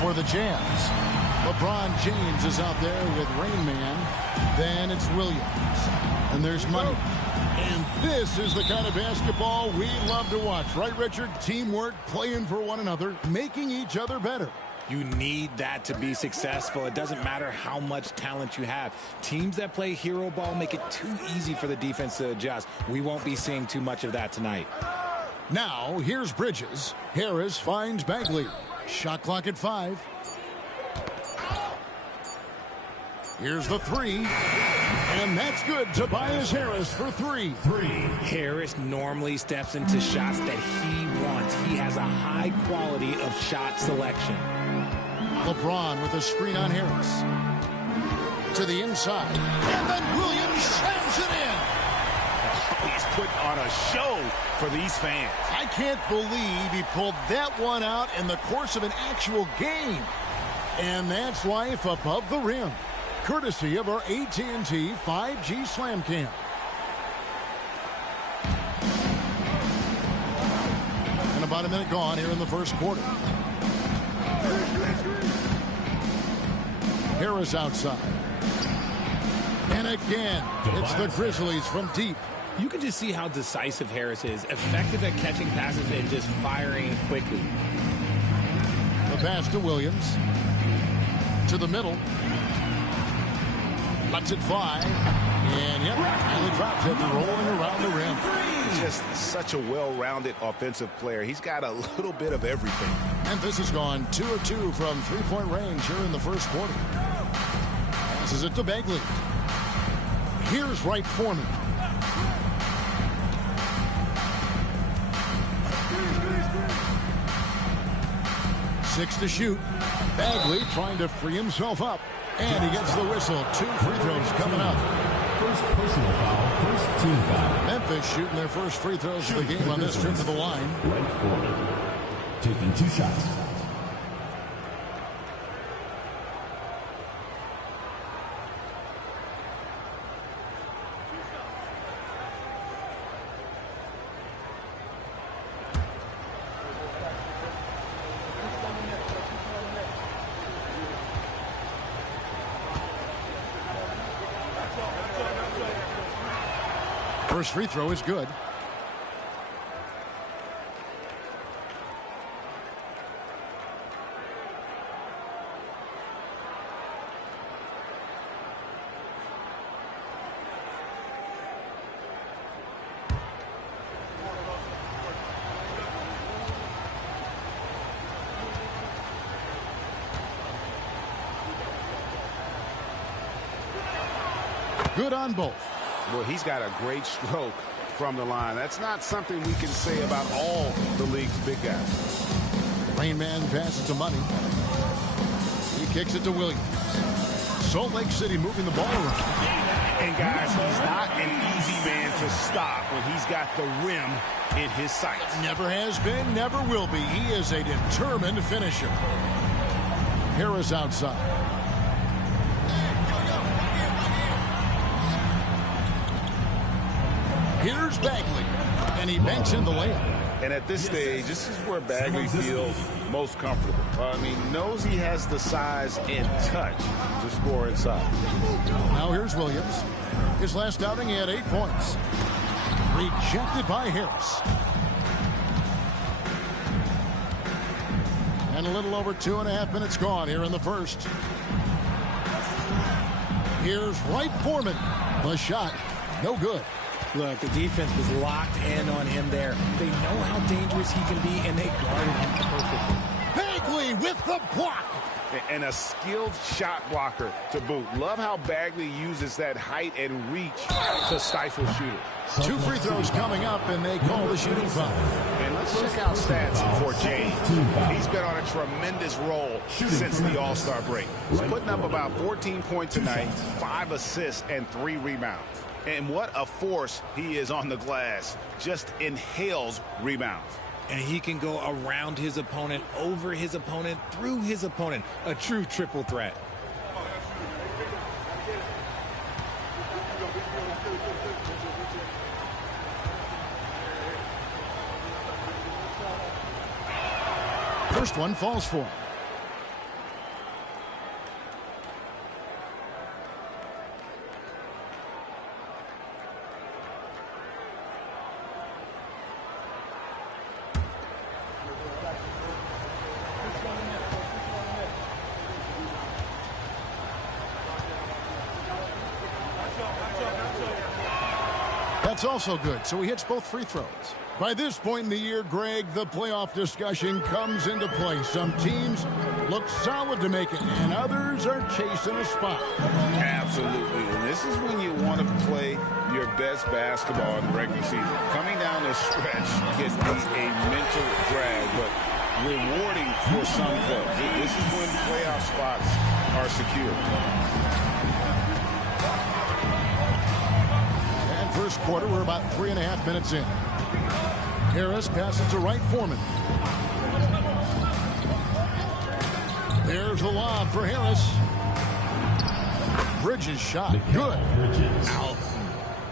for the Jazz. LeBron James is out there with Rain Man. Then it's Williams. And there's Money. And this is the kind of basketball we love to watch. Right, Richard? Teamwork, playing for one another, making each other better. You need that to be successful. It doesn't matter how much talent you have. Teams that play hero ball make it too easy for the defense to adjust. We won't be seeing too much of that tonight. Now, here's Bridges. Harris finds Bagley. Shot clock at 5. Here's the 3. And that's good. Tobias Harris for 3. Harris normally steps into shots that he wants. He has a high quality of shot selection. LeBron with a screen on Harris. To the inside. And then Williams slams it in. He's putting on a show for these fans. I can't believe he pulled that one out in the course of an actual game. And that's life above the rim. Courtesy of our AT&T 5G Slam Cam. And about a minute gone here in the first quarter. Harris outside. And again, it's the Grizzlies from deep. You can just see how decisive Harris is. Effective at catching passes and just firing quickly. The pass to Williams. To the middle. Lets it fly. And yep, finally drops it, rolling around the rim. He's just such a well-rounded offensive player. He's got a little bit of everything. Memphis has gone 2 of 2 from three-point range here in the first quarter. Passes it to Bagley. Here's Wright Foreman. Six to shoot. Bagley trying to free himself up. And he gets the whistle. 2 free throws coming up. First personal foul, first team foul. Memphis shooting their first free throws of the game on this trip to the line. Right forward. Taking 2 shots. First free throw is good. Good on both. Well, he's got a great stroke from the line. That's not something we can say about all the league's big guys. Rain Man passes to Money. He kicks it to Williams. Salt Lake City moving the ball around. And guys, he's not an easy man to stop when he's got the rim in his sights. Never has been, never will be. He is a determined finisher. Harris outside. Here's Bagley, and he banks in the layup. And at this stage, this is where Bagley feels most comfortable. Knows he has the size and touch to score inside. Now here's Williams. His last outing, he had 8 points. Rejected by Harris. And a little over 2.5 minutes gone here in the first. Here's Wright Foreman. The shot, no good. Look, the defense was locked in on him there. They know how dangerous he can be, and they guarded him perfectly. Bagley with the block. And a skilled shot blocker to boot. Love how Bagley uses that height and reach to stifle shooters. 2 free throws coming up, and they call the shooting foul. And let's check out stats for James. He's been on a tremendous roll since the All-Star break. He's putting up about 14 points tonight, 5 assists, and 3 rebounds. And what a force he is on the glass. Just inhales rebounds. And he can go around his opponent, over his opponent, through his opponent. A true triple threat. First one falls for him. That's also good, so he hits both free throws. By this point in the year, Greg, the playoff discussion comes into play. Some teams look solid to make it, and others are chasing a spot. Absolutely, and this is when you want to play your best basketball in the regular season. Coming down the stretch can be a mental drag, but rewarding for some clubs. This is when playoff spots are secure. And first quarter, we're about 3.5 minutes in. Harris passes to Wright Foreman. There's the lob for Harris. Bridges shot. Good.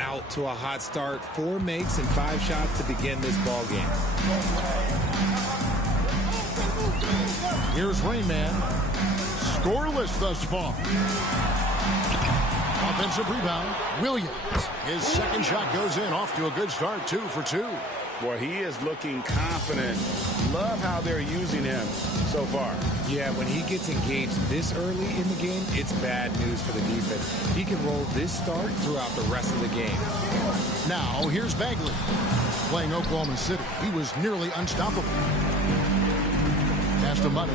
Out to a hot start. 4 makes and 5 shots to begin this ball game. Here's Rainman. Scoreless thus far. Offensive rebound. Williams. His second shot goes in. Off to a good start. 2 for 2. Boy, he is looking confident. Love how they're using him so far. Yeah, when he gets engaged this early in the game, it's bad news for the defense. He can roll this start throughout the rest of the game. Now, here's Bagley. Playing Oklahoma City, he was nearly unstoppable. Pass to Money.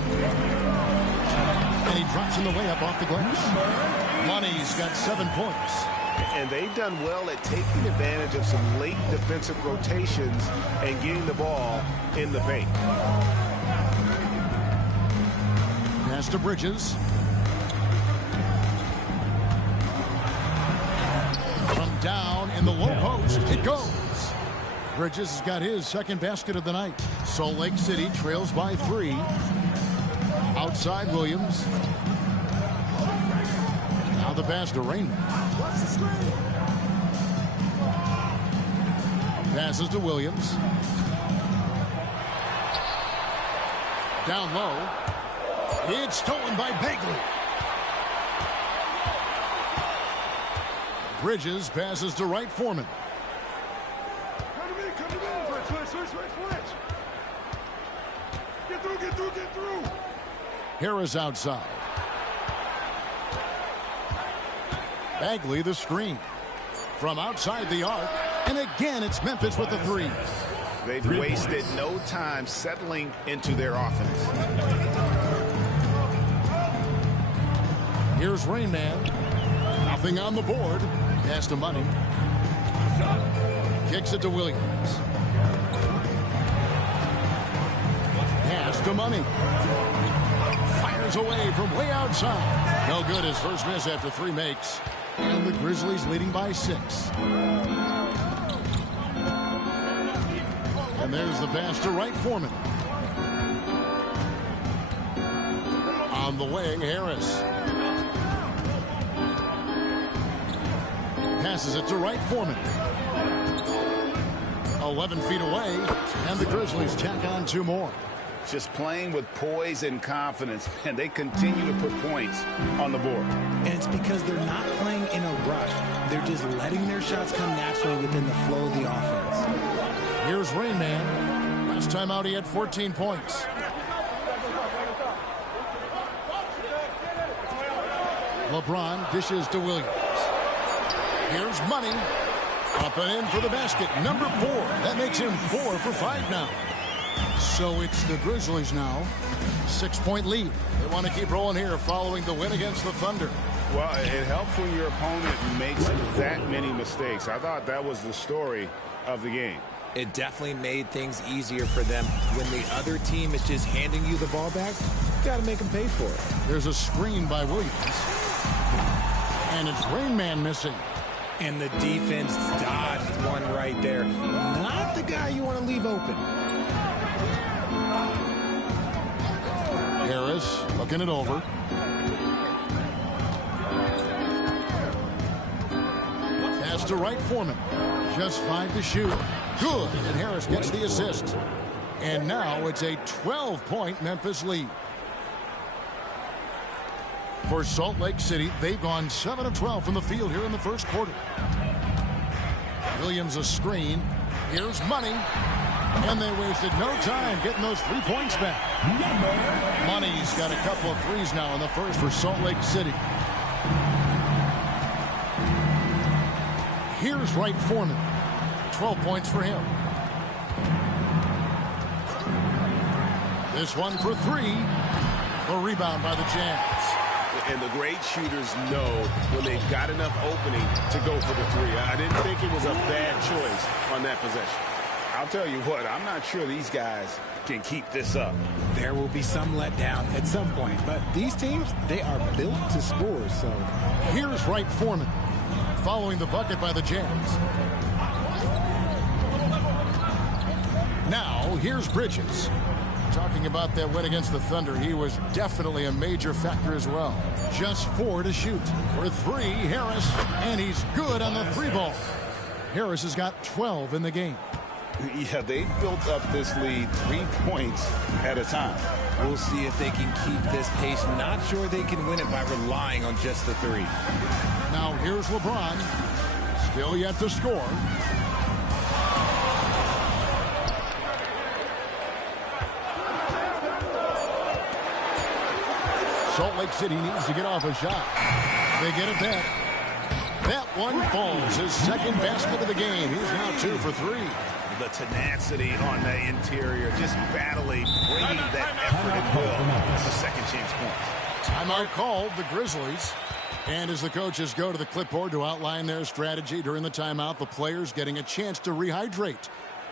And he drops in the layup off the glass. Money's got 7 points. And they've done well at taking advantage of some late defensive rotations and getting the ball in the paint. Pass to Bridges. From down in the low post, it goes. Bridges has got his second basket of the night. Salt Lake City trails by 3. Outside Williams. Now the pass to Rainman. Passes to Williams. Down low. It's stolen by Bagley. Bridges passes to Wright Foreman. Switch. Get through. Harris outside. Bagley the screen. From outside the arc. And again, it's Memphis with the 3. They've wasted no time settling into their offense. Here's Rainman. Nothing on the board. Pass to Money. Kicks it to Williams. Pass to Money. Fires away from way outside. No good. His first miss after 3 makes. And the Grizzlies leading by 6. And there's the pass to Wright Foreman. On the wing, Harris. Passes it to Wright Foreman. 11 feet away, and the Grizzlies tack on 2 more. Just playing with poise and confidence, and they continue to put points on the board. And it's because they're not playing in a rush. They're just letting their shots come naturally within the flow of the offense. Here's Rainman. Last time out, he had 14 points. LeBron dishes to Williams. Here's Money. Up and in for the basket. Number 4. That makes him 4 for 5 now. So it's the Grizzlies now. 6-point lead. They want to keep rolling here following the win against the Thunder. Well, it helps when your opponent makes that many mistakes. I thought that was the story of the game. It definitely made things easier for them. When the other team is just handing you the ball back, you got to make them pay for it. There's a screen by Williams. And it's Rainman missing. And the defense dodged one right there. Not the guy you want to leave open. Harris looking it over. Pass to Wright Foreman. Just 5 to shoot. Good. And Harris gets the assist. And now it's a 12-point Memphis lead. For Salt Lake City, they've gone 7 of 12 from the field here in the first quarter. Williams a screen. Here's Money. And they wasted no time getting those 3 points back. Money's got a couple of threes now in the first for Salt Lake City. Here's Wright Foreman. 12 points for him. This one for three. A rebound by the Jazz. And the great shooters know when they've got enough opening to go for the three. I didn't think it was a bad choice on that possession. I'll tell you what, I'm not sure these guys can keep this up. There will be some letdown at some point, but these teams, they are built to score. So here's Wright Foreman following the bucket by the Jazz. Now here's Bridges. Talking about that win against the Thunder, he was definitely a major factor as well. Just 4 to shoot. For three, Harris, and he's good on the three ball. Harris has got 12 in the game. Yeah, they built up this lead 3 points at a time. We'll see if they can keep this pace. Not sure they can win it by relying on just the three. Now here's LeBron. Still yet to score. Salt Lake City needs to get off a shot. They get it back. That one falls. His second basket of the game. He's now 2 for 3. The tenacity on the interior, just battling, bringing that effort and will for second chance points. Timeout called, the Grizzlies. And as the coaches go to the clipboard to outline their strategy during the timeout, the players getting a chance to rehydrate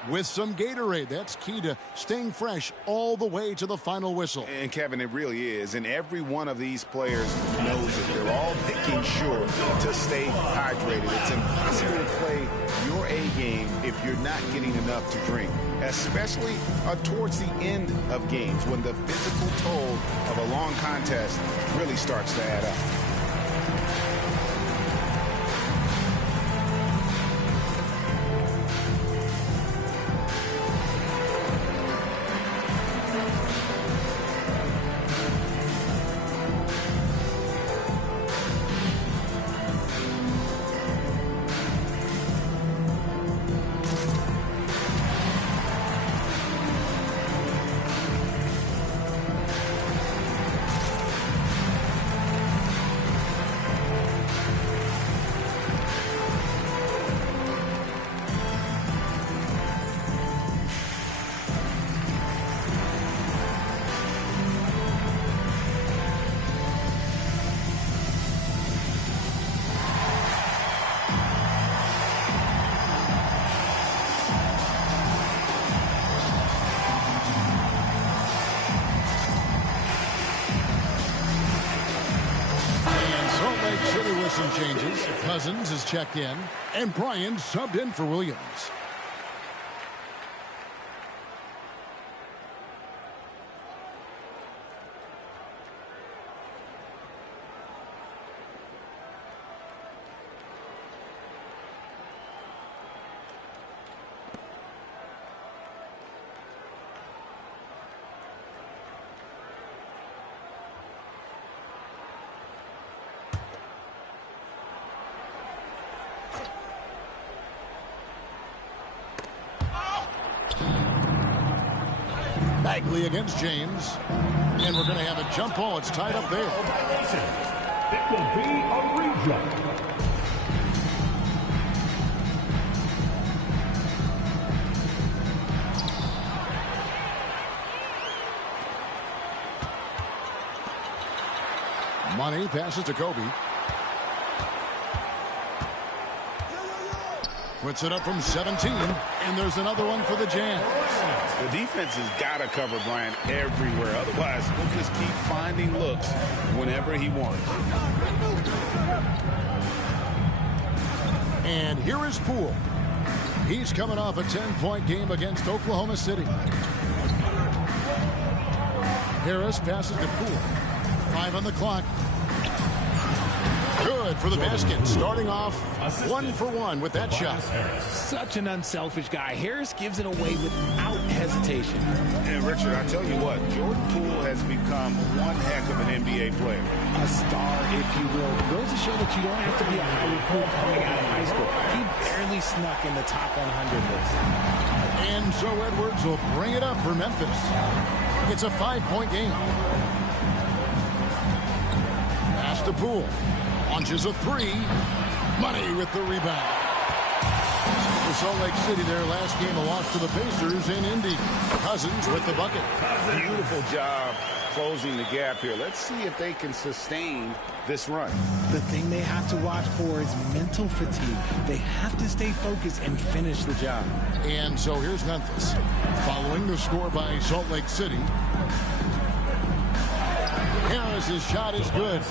with some Gatorade. That's key to staying fresh all the way to the final whistle. And Kevin, it really is. And every one of these players knows it. They're all making sure to stay hydrated. It's impossible to play your A game if you're not getting enough to drink, especially towards the end of games when the physical toll of a long contest really starts to add up. Some changes. Cousins is checked in, and Bryan subbed in for Williams. Bagley against James. And we're going to have a jump ball. It's tied up there. It will be a reject. Money passes to Kobe. Puts it up from 17. And there's another one for the Jazz. The defense has got to cover Bryant everywhere. Otherwise, he'll just keep finding looks whenever he wants. And here is Poole. He's coming off a 10-point game against Oklahoma City. Harris passes to Poole. 5 on the clock. Good for the basket. Starting off 1 for 1 with that shot. Such an unselfish guy. Harris gives it away without hesitation. And Richard, I tell you what, Jordan Poole has become one heck of an NBA player. A star, if you will. Goes to show that you don't have to be a high recruit coming out of high school. He barely snuck in the top 100 list. And so Edwards will bring it up for Memphis. It's a 5-point game. Pass to Poole. Launches a 3. Money with the rebound. for Salt Lake City. Their last game, a loss to the Pacers in Indy. Cousins with the bucket. Beautiful job closing the gap here. Let's see if they can sustain this run. The thing they have to watch for is mental fatigue. They have to stay focused and finish the job. And so here's Memphis. Following the score by Salt Lake City. Harris's shot is good.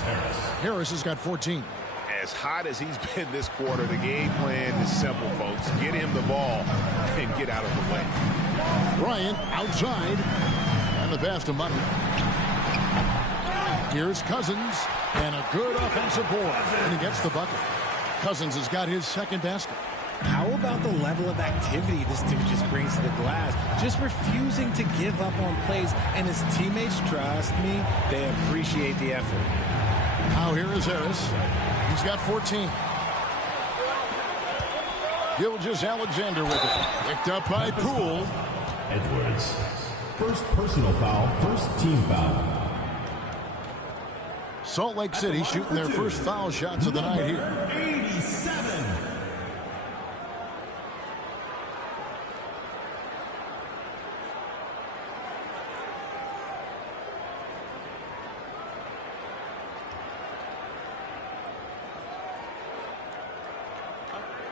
Harris has got 14. As hot as he's been this quarter, the game plan is simple, folks. Get him the ball and get out of the way. Bryant outside. And the pass to Money. Here's Cousins. And a good offensive board. And he gets the bucket. Cousins has got his second basket. How about the level of activity this dude just brings to the glass? Just refusing to give up on plays. And his teammates, trust me, they appreciate the effort. Now here is Harris. He's got 14. Gilgeous-Alexander with it. Picked up by Poole. Edwards. First personal foul, first team foul. Salt Lake City shooting their first foul shots of the night here. 87.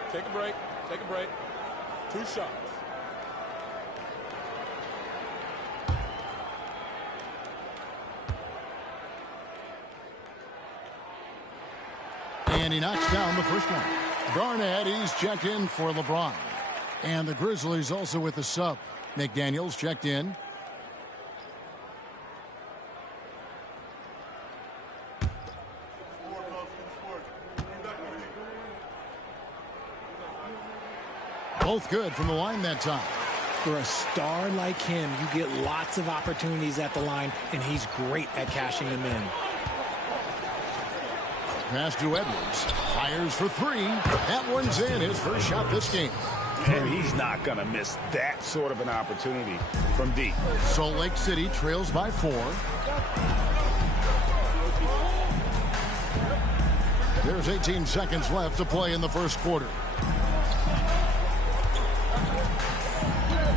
Take a break. Take a break. 2 shots. And he knocks down the first one. Garnett, he's checked in for LeBron. And the Grizzlies also with the sub. McDaniels checked in. Both good from the line that time. For a star like him, you get lots of opportunities at the line, and he's great at cashing them in. Pass to Edwards. Fires for 3. That one's in. His first shot this game. And he's not going to miss that sort of an opportunity from deep. Salt Lake City trails by 4. There's 18 seconds left to play in the first quarter.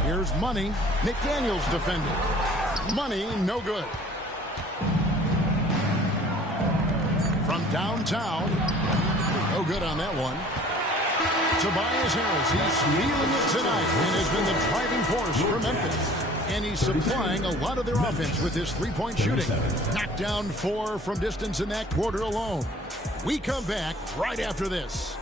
Here's Money. McDaniels defending. Money, no good. From downtown. No good on that one. Tobias Harris, he's feeling it tonight and has been the driving force for Memphis. And he's supplying a lot of their offense with his three-point shooting. Knocked down 4 from distance in that quarter alone. We come back right after this.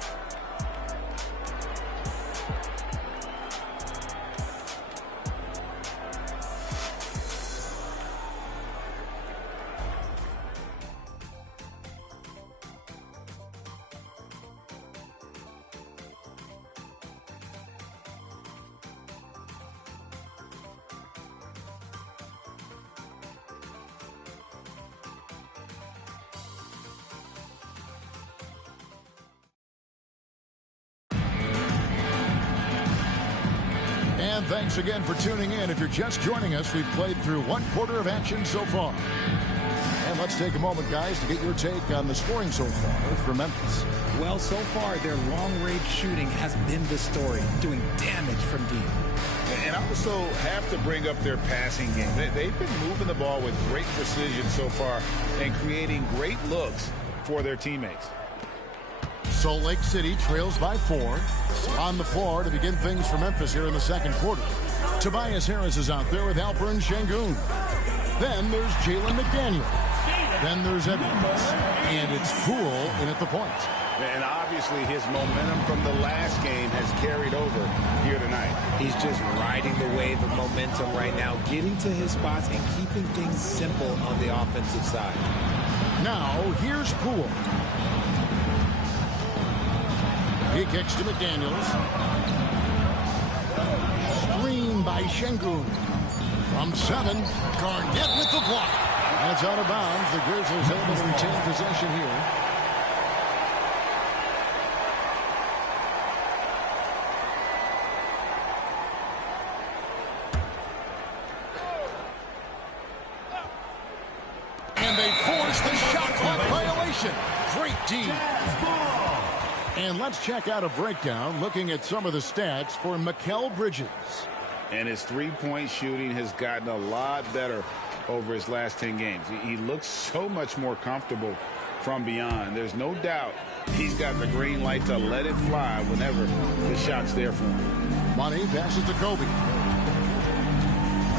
And thanks again for tuning in. If you're just joining us, we've played through 1 quarter of action so far. And let's take a moment, guys, to get your take on the scoring so far for Memphis. Well, so far, their long-range shooting has been the story, doing damage from deep. And I also have to bring up their passing game. They've been moving the ball with great precision so far and creating great looks for their teammates. Salt Lake City trails by 4. On the floor to begin things for Memphis here in the second quarter. Tobias Harris is out there with Alperen Sengun. Then there's Jalen McDaniel. Then there's Edwards. And it's Poole in at the point. And obviously his momentum from the last game has carried over here tonight. He's just riding the wave of momentum right now, getting to his spots and keeping things simple on the offensive side. Now, here's Poole. He kicks to McDaniels. Screen by Sengun. From 7, Garnett with the block. That's out of bounds. The Grizzlies able to retain possession here. And they force the shot clock violation. Great D. And let's check out a breakdown looking at some of the stats for Mikal Bridges. And his three-point shooting has gotten a lot better over his last 10 games. He looks so much more comfortable from beyond. There's no doubt he's got the green light to let it fly whenever the shot's there for him. Money passes to Kobe.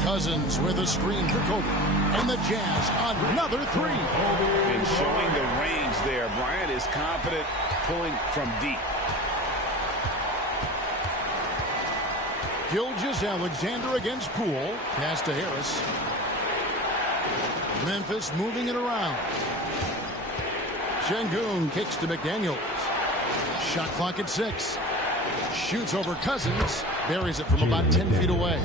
Cousins with a screen for Kobe. And the Jazz on another three. And showing the range there. Bryant is confident pulling from deep. Gilgeous-Alexander against Poole. Pass to Harris. Memphis moving it around. Şengün kicks to McDaniels. Shot clock at 6. Shoots over Cousins. Buries it from about 10 feet away.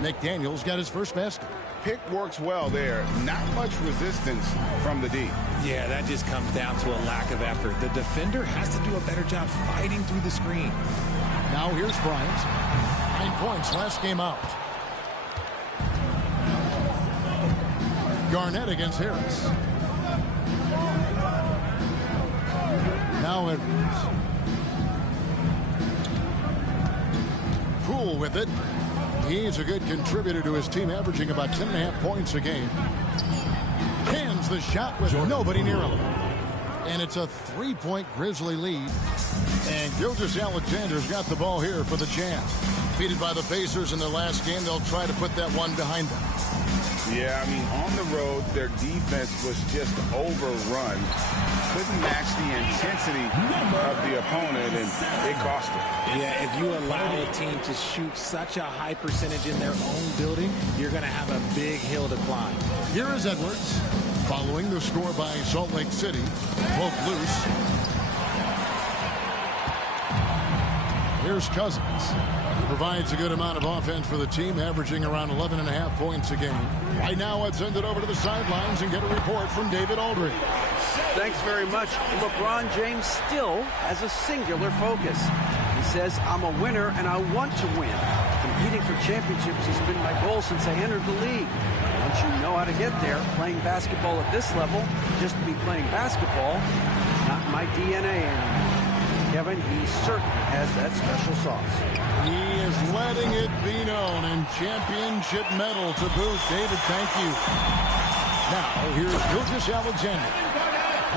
McDaniels got his first basket. Pick works well there. Not much resistance from the D. Yeah, that just comes down to a lack of effort. The defender has to do a better job fighting through the screen. Now here's Bryant. 9 points last game out. Garnett against Harris. Now Edwards. Poole with it. He's a good contributor to his team, averaging about 10.5 points a game. Cans the shot with nobody near him. And it's a 3-point Grizzly lead. And Gilgeous-Alexander's got the ball here for the Jazz. Defeated by the Pacers in their last game, they'll try to put that one behind them. Yeah, I mean, on the road, their defense was just overrun. Couldn't match the intensity of the opponent, and it cost them. Yeah, if you allow a team to shoot such a high percentage in their own building, you're going to have a big hill to climb. Here is Edwards, following the score by Salt Lake City. Broke loose. Here's Cousins. He provides a good amount of offense for the team, averaging around 11.5 points a game. Right now, let's send it over to the sidelines and get a report from David Aldridge. Thanks very much. LeBron James still has a singular focus. He says, I'm a winner and I want to win. Competing for championships has been my goal since I entered the league. Once you know how to get there, playing basketball at this level, just to be playing basketball, not my DNA anymore. Kevin, he certainly has that special sauce. He is letting it be known, and championship medal to boot. David, thank you. Now, here's Gilgeous-Alexander.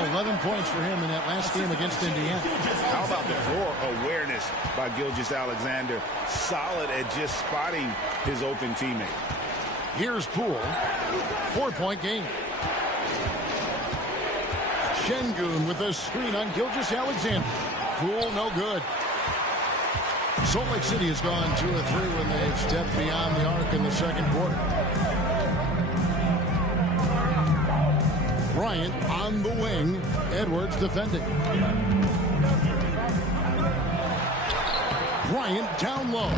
11 points for him in that last game against Indiana. How about the floor awareness by Gilgeous-Alexander? Solid at just spotting his open teammate. Here's Poole. 4-point game. Şengün with a screen on Gilgeous-Alexander. Poole, no good. Salt Lake City has gone 2 of 3 when they've stepped beyond the arc in the second quarter. Bryant on the wing. Edwards defending. Bryant down low.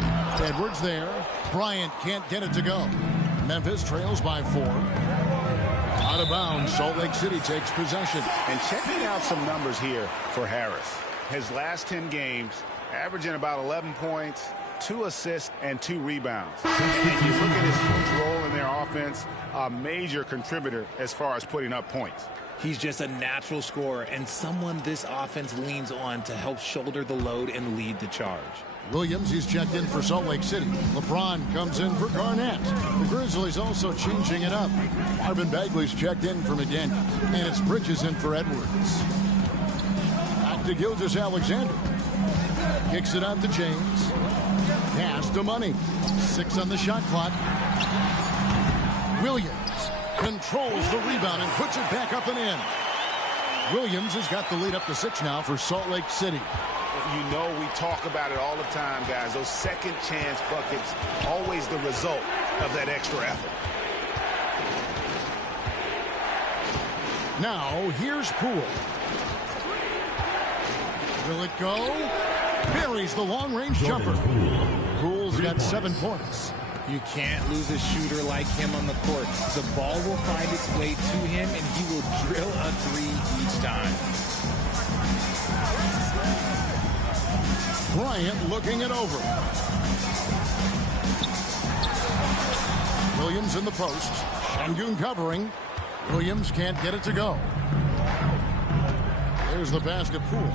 Edwards there. Bryant can't get it to go. Memphis trails by 4. Out of bounds, Salt Lake City takes possession. And checking out some numbers here for Harris. His last 10 games, averaging about 11 points, 2 assists, and 2 rebounds. And you look at his role in their offense, a major contributor as far as putting up points. He's just a natural scorer and someone this offense leans on to help shoulder the load and lead the charge. Williams, he's checked in for Salt Lake City. LeBron comes in for Garnett. The Grizzlies also changing it up. Marvin Bagley's checked in for McDaniel. And it's Bridges in for Edwards. Back to Gilgeous-Alexander. Kicks it out to James. Pass to Money. 6 on the shot clock. Williams controls the rebound and puts it back up and in. Williams has got the lead up to 6 now for Salt Lake City. You know, we talk about it all the time, guys. Those second chance buckets, always the result of that extra effort. Now, here's Poole. Will it go? Buries the long-range jumper. Poole's got 7 points. You can't lose a shooter like him on the court. The ball will find its way to him, and he will drill a 3 each time. Bryant looking it over. Williams in the post. Şengün covering. Williams can't get it to go. There's the pass to Poole.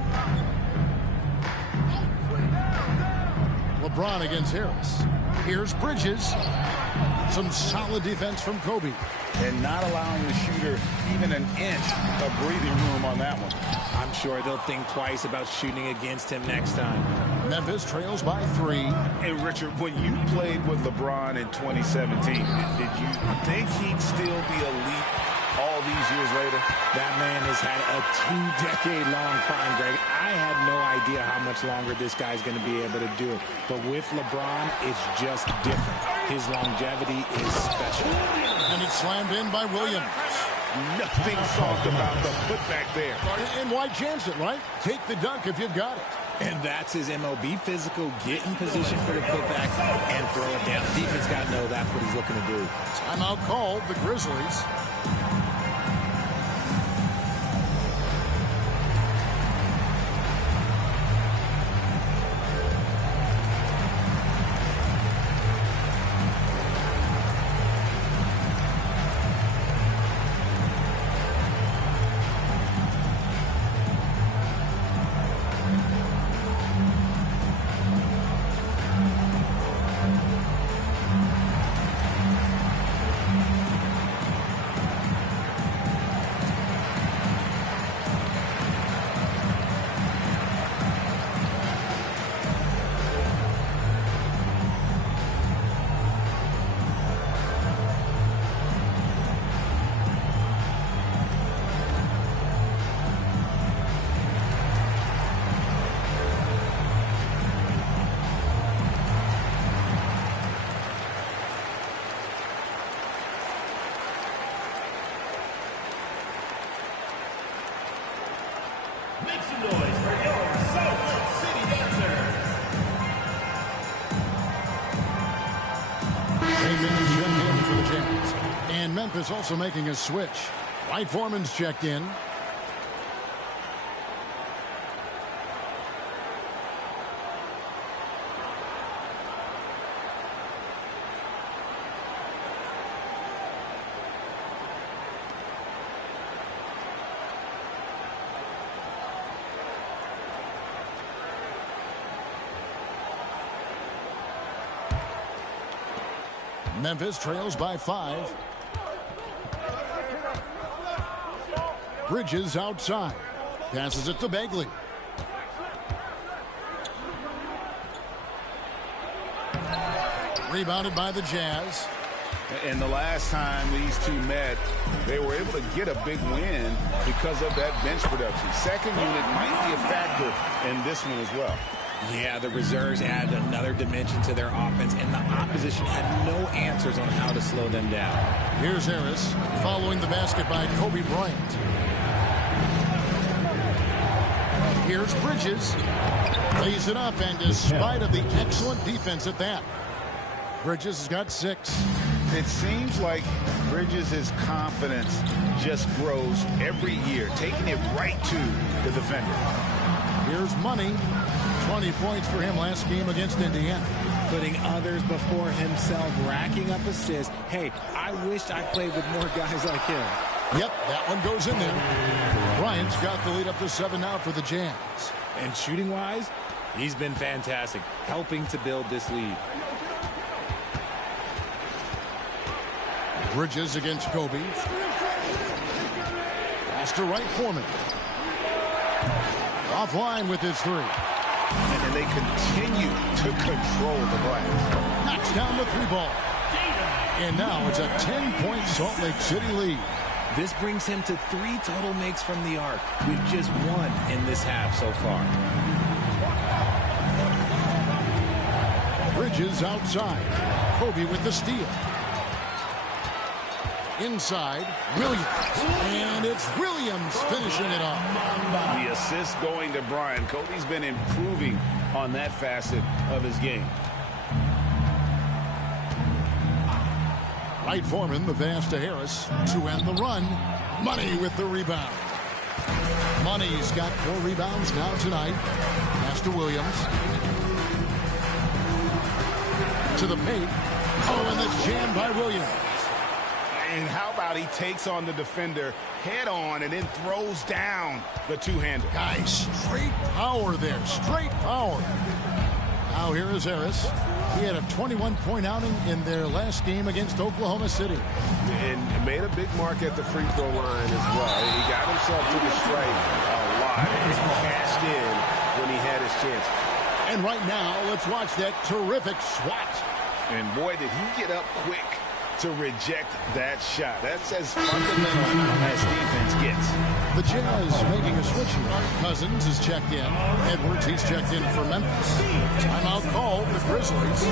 LeBron against Harris. Here's Bridges. Some solid defense from Kobe. And not allowing the shooter even an inch of breathing room on that one. I'm sure they'll think twice about shooting against him next time. Memphis trails by 3. Hey, Richard, when you played with LeBron in 2017, did you think he'd still be elite all these years later? That man has had a 2-decade-long prime, Greg. I had no idea how much longer this guy's going to be able to do it. But with LeBron, it's just different. His longevity is special. And it's slammed in by Williams. Nothing soft about the putback there. And why chance it, right? Take the dunk if you've got it. And that's his MO. Be physical, get in position for the putback, and throw it down. The defense got to know that's what he's looking to do. Timeout called, the Grizzlies. Make some noise for your Salt Lake City Dancers. Raymond is checked in for the Jazz. And Memphis also making a switch. Dwight Foreman's checked in. Memphis trails by 5. Bridges outside. Passes it to Bagley. Rebounded by the Jazz. And the last time these two met, they were able to get a big win because of that bench production. Second unit might be a factor in this one as well. Yeah, the reserves added another dimension to their offense, and the opposition had no answers on how to slow them down. Here's Harris following the basket by Kobe Bryant. Here's Bridges. Lays it up, and despite of the excellent defense at that, Bridges has got 6. It seems like Bridges' confidence just grows every year, taking it right to the defender. Here's Money. 20 points for him last game against Indiana. Putting others before himself, racking up assists. Hey, I wished I played with more guys like him. Yep, that one goes in there. Bryant's got the lead up to 7 now for the Jazz. And shooting-wise, he's been fantastic, helping to build this lead. Bridges against Kobe. Pass to right Foreman. Offline with his 3. And then they continue to control the glass. Knocks down the 3 ball. And now it's a 10-point Salt Lake City lead. This brings him to 3 total makes from the arc, with just 1 in this half so far. Bridges outside. Kobe with the steal. Inside, Williams. And it's Williams finishing it off. The assist going to Bryant. Kobe's been improving on that facet of his game. Right Foreman, the pass to Harris to end the run. Money with the rebound. Money's got 4 rebounds now tonight. Pass to Williams. To the paint. Oh, and it's jammed by Williams. And how about he takes on the defender head on and then throws down the two-hander. Guys, straight power there. Straight power. Now here is Harris. He had a 21-point outing in their last game against Oklahoma City. And made a big mark at the free throw line as well. He got himself to the stripe a lot and cashed in when he had his chance. And right now, let's watch that terrific swat. And boy, did he get up quick to reject that shot. That's as fundamental as defense gets. The Jazz making a switch here. Cousins is checked in. Edwards, he's checked in for Memphis. Timeout called the Grizzlies.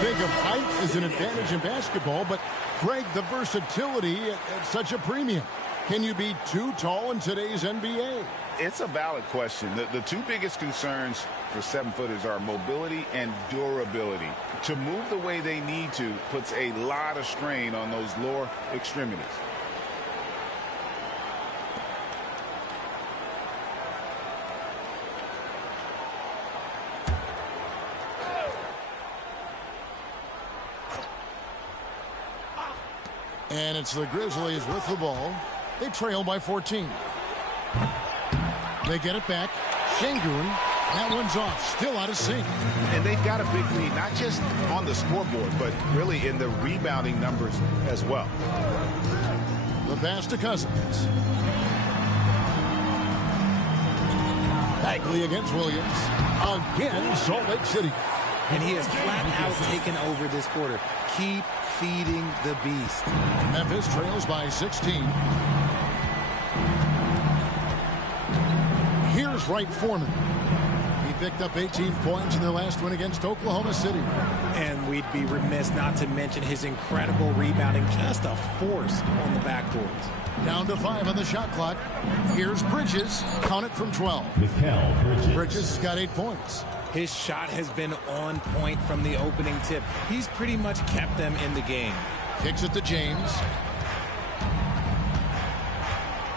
Think of height as an advantage in basketball, but Greg, the versatility at such a premium. Can you be too tall in today's NBA? It's a valid question. The two biggest concerns for 7-footers are mobility and durability. To move the way they need to puts a lot of strain on those lower extremities. And it's the Grizzlies with the ball. They trail by 14. They get it back. Şengün. That one's off. Still out of sync. And they've got a big lead, not just on the scoreboard, but really in the rebounding numbers as well. The pass to Cousins. Bagley against Williams. Again, Salt Lake City. And he has flat out taken over this quarter. Keep feeding the beast. Memphis trails by 16. Here's Wright Foreman. He picked up 18 points in their last win against Oklahoma City. And we'd be remiss not to mention his incredible rebounding. Just a force on the backboards. Down to 5 on the shot clock. Here's Bridges. Count it from 12. Bridges has got 8 points. His shot has been on point from the opening tip. He's pretty much kept them in the game. Kicks it to James.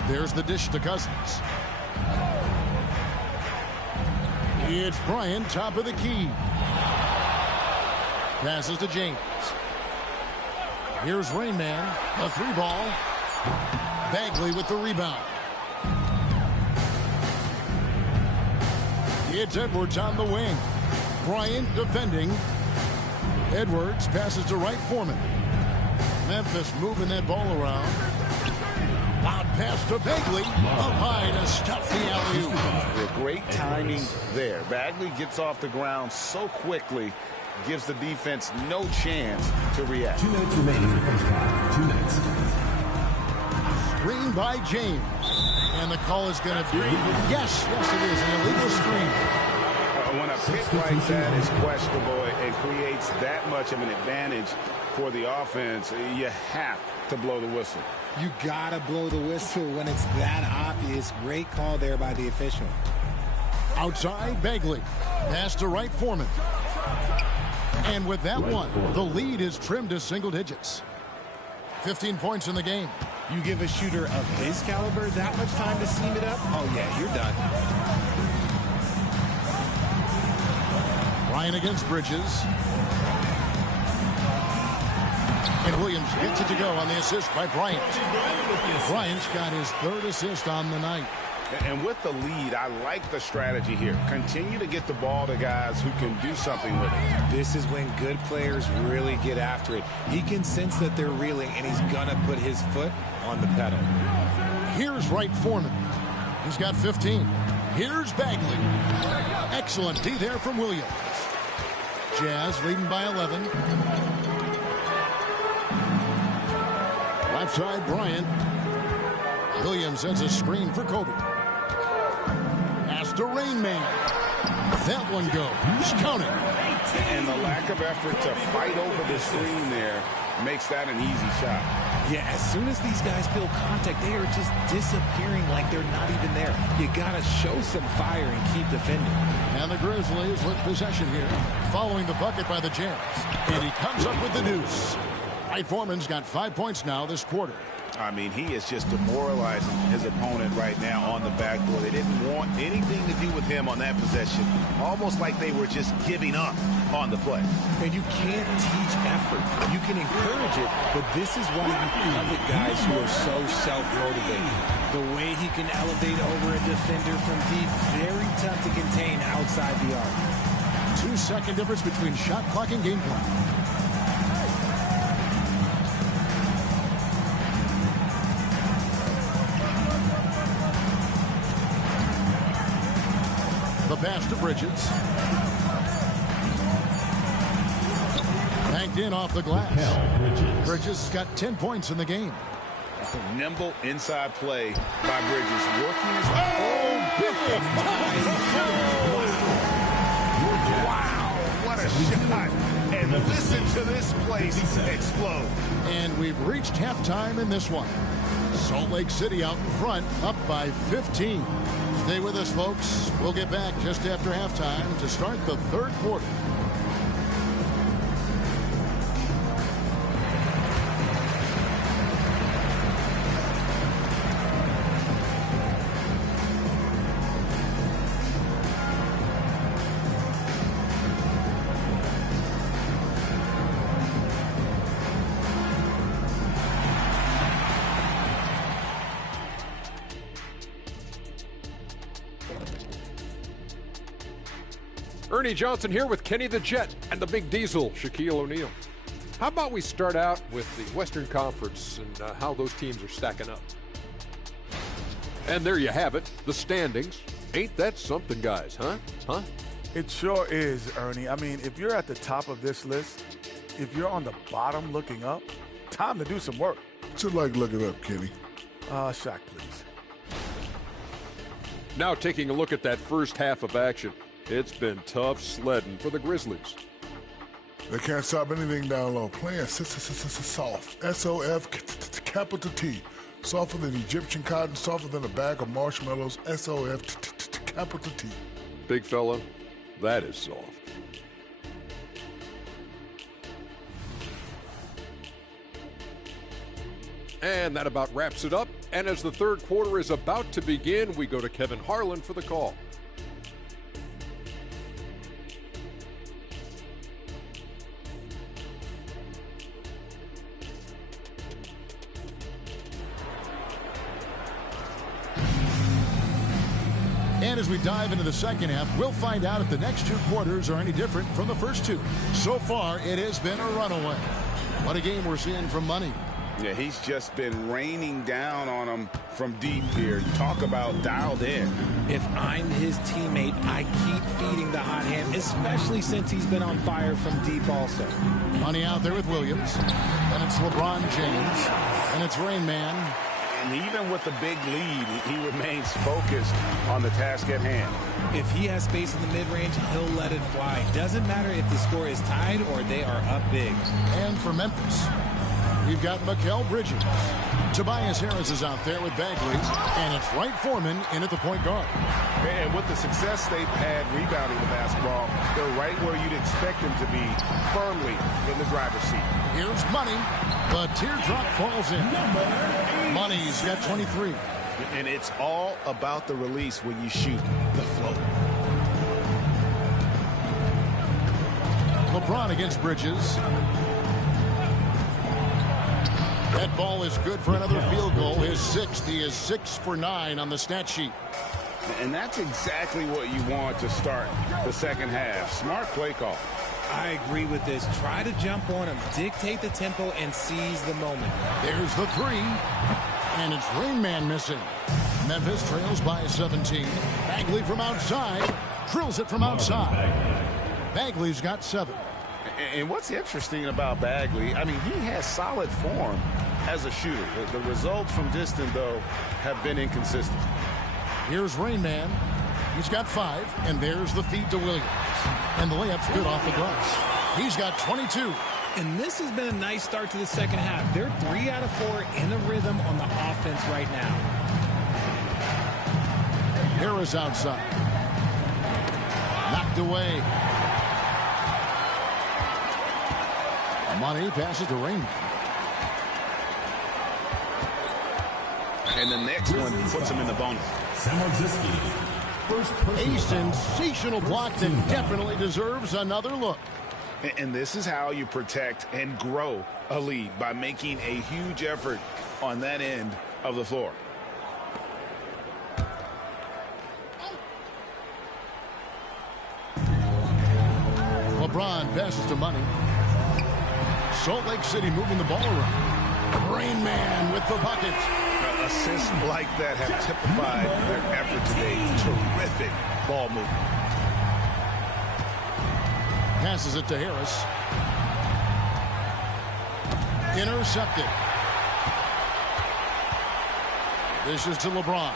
There's the dish to Cousins. It's Bryant, top of the key. Passes to James. Here's Rain Man, a 3-ball. Bagley with the rebound. It's Edwards on the wing. Bryant defending. Edwards passes to Wright Foreman. Memphis moving that ball around. Loud pass to Bagley. Up high to stuff the alley-oop. Great timing there. Bagley gets off the ground so quickly, gives the defense no chance to react. 2 minutes remaining in the first half. 2 minutes. Screen by James. And the call is going to be, yes, it is, an illegal screen. When a pick like that is questionable and creates that much of an advantage for the offense, you have to blow the whistle. You gotta blow the whistle when it's that obvious. Great call there by the official. Outside, Bagley. Pass to Wright Foreman. And with that one, the lead is trimmed to single digits. 15 points in the game. You give a shooter of his caliber that much time to seam it up? Oh, yeah, you're done. Ryan against Bridges. And Williams gets it to go on the assist by Bryant. Bryant's got his 3rd assist on the night. And with the lead, I like the strategy here. Continue to get the ball to guys who can do something with it. This is when good players really get after it. He can sense that they're reeling, and he's going to put his foot on the pedal. Here's Wright Foreman. He's got 15. Here's Bagley. Excellent D there from Williams. Jazz leading by 11. Left side, Bryant. Williams sends a screen for Kobe. Pass to Rain Man. That one goes. Count it. And the lack of effort to fight over the screen there makes that an easy shot. Yeah, as soon as these guys feel contact, they are just disappearing like they're not even there. You got to show some fire and keep defending. And the Grizzlies with possession here, following the bucket by the Jazz. And he comes up with the deuce. Wright Foreman's got 5 points now this quarter. I mean, he is just demoralizing his opponent right now on the backboard. They didn't want anything to do with him on that possession. Almost like they were just giving up on the play. And you can't teach effort. You can encourage it, but this is why you covet guys who are so self-motivated. The way he can elevate over a defender from deep, very tough to contain outside the arc. 2-second difference between shot clock and game clock. The pass to Bridges. Banked in off the glass. Bridges has got 10 points in the game. Nimble inside play by Bridges. Working his... Wow, what a shot. And listen to this place explode. And we've reached halftime in this one. Salt Lake City out in front, up by 15. Stay with us, folks. We'll get back just after halftime to start the 3rd quarter. Ernie Johnson here with Kenny the Jet and the Big Diesel, Shaquille O'Neal. How about we start out with the Western Conference and how those teams are stacking up? And there you have it, the standings. Ain't that something, guys, huh? It sure is, Ernie. I mean, if you're at the top of this list, if you're on the bottom looking up, time to do some work. What's it like looking up, Kenny? Shaq, please. Now taking a look at that first half of action. It's been tough sledding for the Grizzlies. They can't stop anything down low. Playing soft. S-O-F, capital T. Softer than Egyptian cotton, softer than a bag of marshmallows. S-O-F, capital T. Big fella, that is soft. And that about wraps it up. And as the 3rd quarter is about to begin, we go to Kevin Harlan for the call. And as we dive into the second half, we'll find out if the next 2 quarters are any different from the first 2. So far, it has been a runaway. What a game we're seeing from Money. Yeah, he's just been raining down on him from deep here. Talk about dialed in. If I'm his teammate, I keep feeding the hot hand, especially since he's been on fire from deep also. Money out there with Williams. And it's LeBron James. And it's Rain Man. And even with the big lead, he remains focused on the task at hand. If he has space in the mid-range, he'll let it fly. Doesn't matter if the score is tied or they are up big. And for Memphis, we've got Mikal Bridges. Tobias Harris is out there with Bagley. And it's Wright Foreman in at the point guard. And with the success they've had rebounding the basketball, they're right where you'd expect them to be, firmly in the driver's seat. Here's Money. The teardrop falls in. Money's got 23. And it's all about the release when you shoot the floater. LeBron against Bridges. That ball is good for another field goal. His 6th. He is 6 for 9 on the stat sheet. And that's exactly what you want to start the second half. Smart play call. I agree with this. Try to jump on him, dictate the tempo, and seize the moment. There's the 3. And it's Rain Man missing. Memphis trails by 17. Bagley from outside. Drills it from outside. Bagley's got 7. And what's interesting about Bagley, I mean, he has solid form as a shooter. The results from distance, though, have been inconsistent. Here's Rain Man. He's got 5. And there's the feed to Williams. And the layup's good off the glass. He's got 22. And this has been a nice start to the second half. They're 3 out of 4 in a rhythm on the offense right now. Harris outside. Knocked away. Money passes to Rain. And the next one puts him in the bonus. A sensational block that definitely deserves another look. And this is how you protect and grow a lead, by making a huge effort on that end of the floor. LeBron passes to Money. Salt Lake City moving the ball around. Rain Man with the bucket. Assists like that have typified their effort today. Terrific ball movement. Passes it to Harris. Intercepted. This is to LeBron.